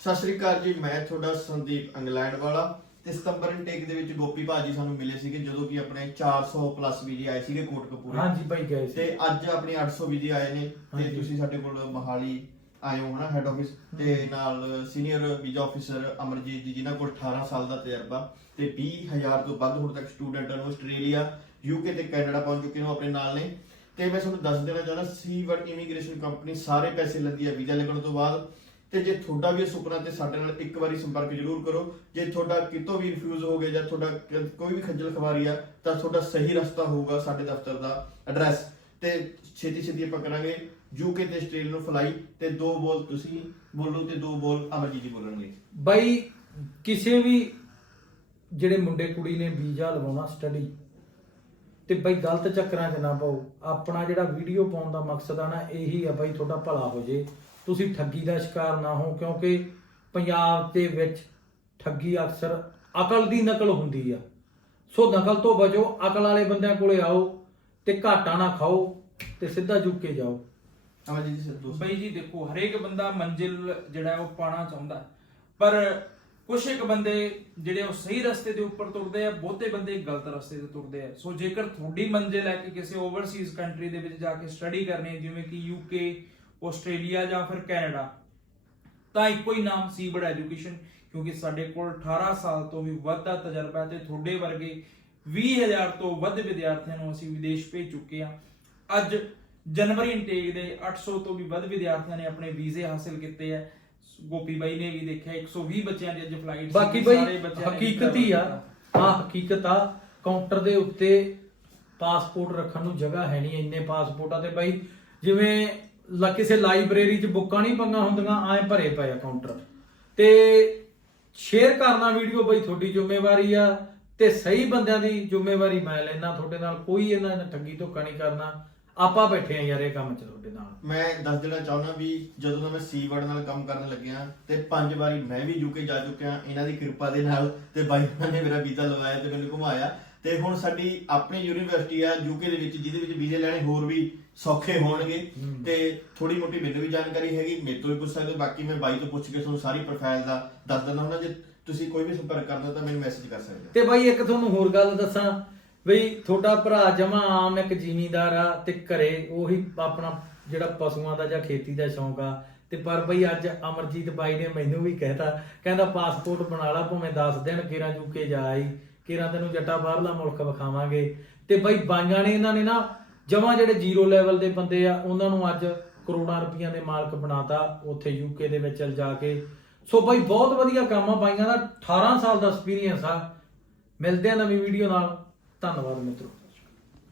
ਸਤਿ ਸ਼੍ਰੀ ਅਕਾਲ ਜੀ ਮੈਂ ਤੁਹਾਡਾ ਸੰਦੀਪ ਇੰਗਲੈਂਡ ਵਾਲਾ ਤੇ ਸਤੰਬਰ ਇਨਟੇਕ ਦੇ ਵਿੱਚ ਗੋਪੀ ਭਾਜੀ ਸਾਨੂੰ ਮਿਲੇ ਸੀਗੇ ਜਦੋਂ ਕਿ ਆਪਣੇ 400 ਪਲੱਸ ਵੀਜ਼ੇ ਆਏ ਸੀਗੇ ਕੋਟਕਪੂਰੇ। ਹਾਂਜੀ ਭਾਈ ਗਏ ਸੀ। ਤੇ ਅੱਜ ਆਪਣੇ 800 ਵੀਜ਼ੇ ਆਏ ਨੇ ਤੇ ਹਾਂਜੀ। ਤੁਸੀਂ ਸਾਡੇ ਕੋਲ ਮਹਾਲੀ ਆਏ ਹੋ ਹਨਾ ਹੈੱਡ ਆਫਿਸ ਤੇ ਨਾਲ ਸੀਨੀਅਰ ਵੀਜ਼ਾ ਆਫੀਸਰ ਅਮਰਜੀਤ ਜੀ ਜਿਨ੍ਹਾਂ ਕੋਲ 18 ਸਾਲ ਦਾ ਤਜਰਬਾ ਤੇ 20000 ਤੋਂ ਵੱਧ ਹੁਣ ਤੱਕ ਸਟੂਡੈਂਟਾਂ ਨੂੰ ਆਸਟ੍ਰੇਲੀਆ ਯੂਕੇ ਤੇ ਕੈਨੇਡਾ ਪਹੁੰਚ ਚੁੱਕੇ ਨੇ ਉਹ ਆਪਣੇ ਨਾਲ ਨੇ। ਤੇ ਮੈਂ ਤੁਹਾਨੂੰ ਦੱਸ ਦੇਣਾ ਚਾਹੁੰਦਾ ਸੀਵਰਡ ਇਮੀਗ੍ਰੇਸ਼ਨ ਕੰਪਨੀ ਸਾਰੇ ਪੈਸੇ ਲੈਂਦੀ ਹੈ ਵੀਜ਼ਾ ਲੱਗਣ ਤੋਂ ਬਾਅਦ। ਤੇ ਜੇ ਤੁਹਾਡਾ ਵੀ ਇਹ ਸੁਪਨਾ ਤੇ ਸਾਡੇ ਨਾਲ ਇੱਕ ਵਾਰੀ ਸੰਪਰਕ ਜ਼ਰੂਰ ਕਰੋ। ਜੇ ਤੁਹਾਡਾ ਕਿਤੋਂ ਵੀ ਰਿਫਿਊਜ਼ ਹੋ ਗਿਆ ਜਾਂ ਤੁਹਾਡਾ ਕੋਈ ਵੀ ਖੱਜਲ ਖਵਾਰੀ ਆ, ਤਾਂ ਤੁਹਾਡਾ ਸਹੀ ਰਸਤਾ ਹੋਊਗਾ ਸਾਡੇ ਦਫ਼ਤਰ ਦਾ ਐਡਰੈਸ ਤੇ ਛੇਤੀ ਛੇਤੀ ਆਪਾਂ ਕਰਾਂਗੇ। ਯੂਕੇ ਤੇ ਆਸਟ੍ਰੇਲੀਆ ਨੂੰ ਫਲਾਈ ਤੇ ਦੋ ਬੋਲ ਤੁਸੀਂ ਬੋਲੋ ਤੇ ਦੋ ਬੋਲ ਅਮਰਜੀਤ ਜੀ ਬੋਲਣਗੇ। ਬਾਈ, ਕਿਸੇ ਵੀ ਜਿਹੜੇ ਮੁੰਡੇ ਕੁੜੀ ਨੇ ਵੀਜ਼ਾ ਲਵਾਉਣਾ ਸਟੱਡੀ ਤੇ ਬਾਈ ਗਲਤ ਚੱਕਰਾਂ 'ਚ ਨਾ ਪਾਓ। ਆਪਣਾ ਜਿਹੜਾ ਵੀਡੀਓ ਪਾਉਣ ਦਾ ਮਕਸਦ ਆ ਨਾ, ਇਹੀ ਆ ਬਾਈ ਤੁਹਾਡਾ ਭਲਾ ਹੋ ਜੇ। ਤੁਸੀਂ ਠੱਗੀ ਦਾ ਸ਼ਿਕਾਰ ਨਾ ਹੋ ਕਿਉਂਕਿ ਪੰਜਾਬ ਦੇ ਵਿੱਚ ਠੱਗੀ ਅਕਸਰ ਅਕਲ ਦੀ ਨਕਲ ਹੁੰਦੀ ਆ। ਸੋ ਨਕਲ ਤੋਂ ਬਚੋ ਅਕਲ ਵਾਲੇ ਬੰਦਿਆਂ ਕੋਲੇ ਆਓ ਤੇ ਘਾਟਾ ਨਾ ਖਾਓ ਤੇ ਸਿੱਧਾ ਝੁੱਕ ਕੇ ਜਾਓ। ਅਮਰਜੀਤ ਜੀ ਸਿੱਧੂ ਬਈ ਜੀ ਦੇਖੋ ਹਰੇਕ ਬੰਦਾ ਮੰਜ਼ਿਲ ਜਿਹੜਾ ਉਹ ਪਾਣਾ ਚਾਹੁੰਦਾ। ਪਰ ਕੁਝ ਇੱਕ ਬੰਦੇ ਜਿਹੜੇ ਉਹ ਸਹੀ ਰਸਤੇ ਦੇ ਉੱਪਰ ਤੁਰਦੇ ਆ ਬਹੁਤੇ ਬੰਦੇ ਗਲਤ ਰਸਤੇ ਤੇ ਤੁਰਦੇ ਆ। ਸੋ ਜੇਕਰ ਤੁਹਾਡੀ ਮੰਜ਼ਿਲ ਹੈ ਕਿ ਕਿਸੇ ਓਵਰਸੀਜ਼ ਕੰਟਰੀ ਦੇ ਵਿੱਚ ਜਾ ਕੇ ਸਟੱਡੀ ਕਰਨੀ ਹੈ ਜਿਵੇਂ ਕਿ ਯੂਕੇ ਆਸਟ੍ਰੇਲੀਆ ਜਾਂ ਫਿਰ ਕੈਨੇਡਾ ਤਾਂ ਇੱਕੋ ਹੀ ਨਾਮ ਸੀਬੜ ਐਜੂਕੇਸ਼ਨ ਕਿਉਂਕਿ ਸਾਡੇ ਕੋਲ 18 ਸਾਲ ਤੋਂ ਵੀ ਵੱਧ ਦਾ ਤਜਰਬਾ ਤੇ ਤੁਹਾਡੇ ਵਰਗੇ 20000 ਤੋਂ ਵੱਧ ਵਿਦਿਆਰਥੀਆਂ ਨੂੰ ਅਸੀਂ ਵਿਦੇਸ਼ ਭੇਜ ਚੁੱਕੇ ਹਾਂ। ਅੱਜ ਜਨਵਰੀ ਇਨਟੇਕ ਦੇ 800 ਤੋਂ ਵੀ ਵੱਧ ਵਿਦਿਆਰਥੀਆਂ ਨੇ ਆਪਣੇ ਵੀਜ਼ੇ ਹਾਸਲ ਕੀਤੇ ਆ ਗੋਪੀ ਬਾਈ ਨੇ ਵੀ ਦੇਖਿਆ 120 ਬੱਚਿਆਂ ਦੀ ਅੱਜ ਫਲਾਈਟ ਬਾਕੀ ਬਈ ਹਕੀਕਤ ਹੀ ਆ। ਆ ਹਕੀਕਤ ਆ ਕਾਊਂਟਰ ਦੇ ਉੱਤੇ ਪਾਸਪੋਰਟ ਰੱਖਣ ਨੂੰ ਜਗ੍ਹਾ ਹੈ ਨਹੀਂ ਇੰਨੇ ਪਾਸਪੋਰਟਾਂ ਤੇ ਬਈ ਜਿਵੇਂ ਲ- ਕਿਸੇ ਲਾਇਬ੍ਰੇਰੀ 'ਚ ਬੁੱਕਾਂ ਨਹੀਂ ਪੰਗਾ ਹੁੰਦੀਆਂ ਐ ਭਰੇ ਪਏ ਆ ਕਾਊਂਟਰ ਤੇ ਸ਼ੇਅਰ ਕਰਨਾ ਵੀਡੀਓ ਬਈ ਤੁਹਾਡੀ ਜ਼ਿੰਮੇਵਾਰੀ ਆ ਤੇ ਸਹੀ ਬੰਦਿਆਂ ਦੀ ਜ਼ਿੰਮੇਵਾਰੀ ਮੈਂ ਲੈਣਾ ਤੁਹਾਡੇ ਨਾਲ, ਕੋਈ ਇਹਨਾਂ ਨੇ ਠੱਗੀ ਧੋਖਾ ਨਹੀਂ ਕਰਨਾ। ਆਪਾਂ ਬੈਠੇ ਆ ਯਾਰ ਇਹ ਕੰਮ 'ਚ ਤੁਹਾਡੇ ਨਾਲ। ਮੈਂ ਦੱਸ ਦੇਣਾ ਚਾਹੁੰਦਾ ਵੀ ਜਦੋਂ ਦਾ ਮੈਂ ਸੀਵਰਡ ਨਾਲ ਕੰਮ ਕਰਨ ਲੱਗਿਆ ਤੇ ਪੰਜ ਵਾਰੀ ਮੈਂ ਵੀ ਯੂਕੇ ਜਾ ਚੁੱਕਿਆ, ਇਹਨਾਂ ਦੀ ਕਿਰਪਾ ਦੇ ਨਾਲ ਤੇ ਬਾਈ ਉਹਨਾਂ ਨੇ ਮੇਰਾ ਵੀਜ਼ਾ ਲਵਾਇਆ ਤੇ ਮੈਨੂੰ ਘੁਮਾਇਆ। ਤੇ ਹੁਣ ਸਾਡੀ ਆਪਣੀ ਯੂਨੀਵਰਸਿਟੀ ਆ ਯੂਕੇ ਦੇ ਵਿੱਚ ਜਿਹਦੇ ਵਿੱਚ ਵੀਜ਼ੇ ਲੈਣੇ ਹੋਰ ਵੀ ਸੌਖੇ ਹੋਣਗੇ। ਤੇ ਥੋੜੀ ਮੋਟੀ ਮੈਨੂੰ ਵੀ ਜਾਣਕਾਰੀ ਹੈਗੀ ਮੇਰੇ ਤੋਂ ਵੀ ਪੁੱਛ ਸਕਦੇ ਹੋ ਬਾਕੀ ਮੈਂ ਬਾਈ ਤੋਂ ਪੁੱਛ ਕੇ ਤੁਹਾਨੂੰ ਸਾਰੀ ਪ੍ਰੋਫਾਈਲ ਦਾ ਦੱਸ ਦਿੰਦਾ ਹੁੰਦਾ। ਜੇ ਤੁਸੀਂ ਕੋਈ ਵੀ ਸੰਪਰਕ ਕਰਨਾ ਤਾਂ ਮੈਨੂੰ ਮੈਸੇਜ ਕਰ ਸਕਦੇ ਹੋ। ਤੇ ਬਾਈ ਇੱਕ ਤੁਹਾਨੂੰ ਹੋਰ ਗੱਲ ਦੱਸਾਂ ਬਈ ਤੁਹਾਡਾ ਭਰਾ ਜਮਾ ਆਮ ਇੱਕ ਜ਼ਿਮੀਂਦਾਰ ਆ ਤੇ ਘਰੇ ਉਹੀ ਆਪਣਾ ਜਿਹੜਾ ਪਸ਼ੂਆਂ ਦਾ ਜਾਂ ਖੇਤੀ ਦਾ ਸ਼ੌਂਕ ਆ। ਤੇ ਪਰ ਬਈ ਅੱਜ ਅਮਰਜੀਤ ਬਾਈ ਨੇ ਮੈਨੂੰ ਵੀ ਕਹਿਤਾ ਕਹਿੰਦਾ ਪਾਸਪੋਰਟ ਬਣਾ ਲਾ ਭਾਵੇਂ 10 ਦਿਨ ਕਿਰਾਂ ਯੂਕੇ ਜਾ ਆਈ। ਕਿਰਾਂ ਤੈਨੂੰ ਜੱਟਾ ਬਾਹਰਲਾ ਮੁਲਕ ਵਿਖਾਵਾਂਗੇ। ਤੇ ਬਾਈ ਬਾਈਆਂ ਨੇ ਇਹਨਾਂ ਨੇ ਨਾ ਜਮਾ ਜਿਹੜੇ ਜ਼ੀਰੋ ਲੈਵਲ ਦੇ ਬੰਦੇ ਆ, ਉਹਨਾਂ ਨੂੰ ਅੱਜ ਕਰੋੜਾਂ ਰੁਪਈਆ ਦੇ ਮਾਲਕ ਬਣਾਤਾ ਉੱਥੇ ਯੂਕੇ ਦੇ ਵਿੱਚ ਜਾ ਕੇ। ਸੋ ਬਾਈ ਬਹੁਤ ਵਧੀਆ ਕੰਮ ਆ, ਬਾਈਆਂ ਦਾ 18 ਸਾਲ ਦਾ ਐਕਸਪੀਰੀਅੰਸ ਆ। ਮਿਲਦੇ ਆ ਨਵੀਂ ਵੀਡੀਓ ਨਾਲ। ਧੰਨਵਾਦ ਮਿੱਤਰੋ।